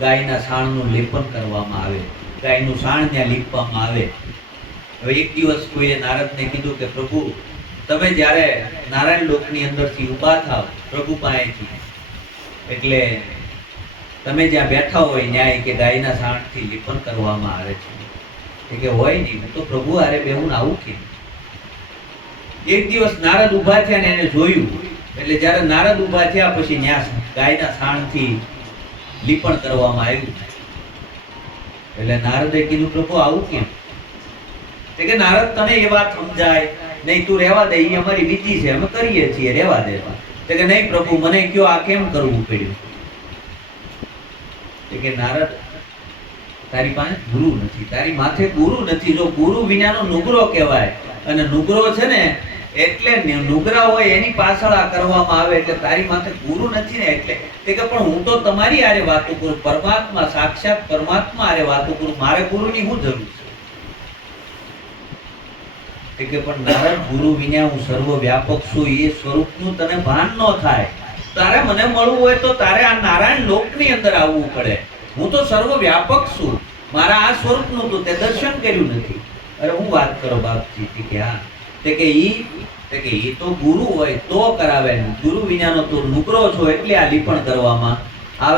ગાયના સાણનું લેપન કરવામાં આવે, ગાયનું સાણ ત્યાં લીપવામાં આવે. હવે એક દિવસ કોઈએ નારદને કીધું કે પ્રભુ, તમે જ્યારે નારાયણ લોકની અંદરથી ઊભા થાવ પ્રભુ પાસેથી, એટલે તમે જ્યાં બેઠા હોય ન્યાય કે ગાયના સાણથી લીપન કરવામાં આવે છે કે હોય નહીં, હું તો પ્રભુ હારે બેહું આવું કેમ? એક દિવસ નારદ ઊભા થયા ને એને જોયું, એટલે જ્યારે નારદ ઊભા થયા પછી ત્યાં ગાયના સાણથી લીપણ કરવામાં આવ્યું. એટલે નારદે કીધું પ્રભુ આવું કેમ? કે નારદ તને એ વાત સમજાય નહીં, તું રહેવા દે, એ અમારી વિધિ છે, અમે કરીએ છીએ, રહેવા દે. કે નહીં પ્રભુ, મને કયો આ કેમ કરવું પડ્યું? કે નારદ, તારી પાસે ગુરુ નથી, તારી માથે ગુરુ નથી. જો ગુરુ વિનાનો નુગરો કહેવાય, અને નુગરો છે ને એટલે નુગરા હોય એની પાછળ આ કરવામાં આવે, એટલે તારી માથે ગુરુ નથી ને એટલે. કે પણ હું તો તમારી આરે વાતો કરું, પરમાત્મા સાક્ષાત પરમાત્મા આરે વાતો કરું, મારે ગુરુની શું જરૂર છે? કે પણ નારાયણ, ગુરુ વિના હું સર્વ વ્યાપક છું, એ સ્વરૂપનું તને ભાન ન થાય. તારે મને મળવું હોય તો તારે આ નારાયણ લોકની અંદર આવવું પડે. હું તો સર્વ વ્યાપક છું, મારા આ સ્વરૂપનું તો તે દર્શન કર્યું નથી. અરે હું વાત કરો બાપજી? કે હા. કે ઈ તો ગુરુ હોય તો કરાવે, ગુરુ વિનાનો તો નુકરો છો એટલે આ લીપણ કરવામાં આવે.